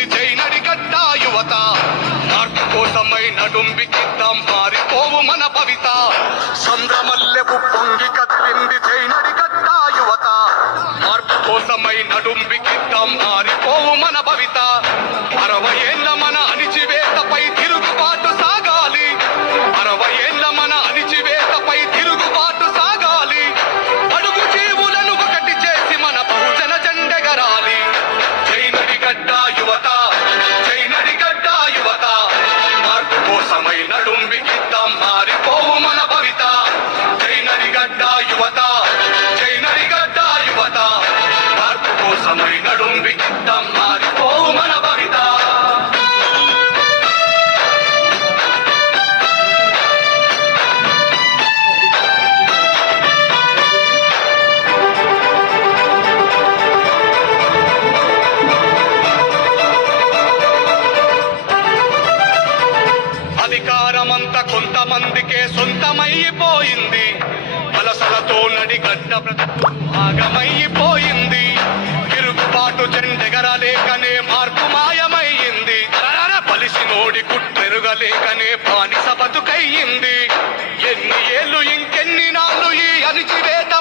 కత్తిరింది జైనడిగడ్డ యువత. మార్పు కోసమై నడుంబికిద్దాం మారిపోవు మన భవిత. సంద్రమల్లెపు పొంగి కత్తిరింది జైనడిగడ్డ యువత. మార్పు కోసమై నడుంబికిద్దాం మారిపోవు మన భవిత. 60 ఏళ్ల మన అణిచివేతపై తిరుగుబాటు సాగాలి. 60 ఏళ్ల మన అణిచివేతపై తిరుగుబాటు సాగాలి. అడుగు జీవులను ఒకటి చేసి మన బహుజన జెండెగరాలి. జైనడిగడ్డ యువత, జైనడిగడ్డ యువత. మార్పు కోసమై నడుంబికిద్దాం మారిపోవు మన భవిత. జైనడిగడ్డ యువత, జైనడిగడ్డ యువత. మార్పు కోసమై నడుంబికిద్దాం మారిపోవు మన భవిత. అధికారమంతా కొంతమందికే సొంతమైపోయింది. వలసలతో నడిగడ్డ భాగమైపోయింది. తిరుగుబాటు జెండెగరలేకనే మార్పు మాయమయ్యింది. పలిసినోడి కుట్టెరుగలేకనే బానిస బతుకయ్యింది. ఎన్ని ఏళ్ళు ఇంకెన్ని నాళ్ళు ఈ అణిచివేత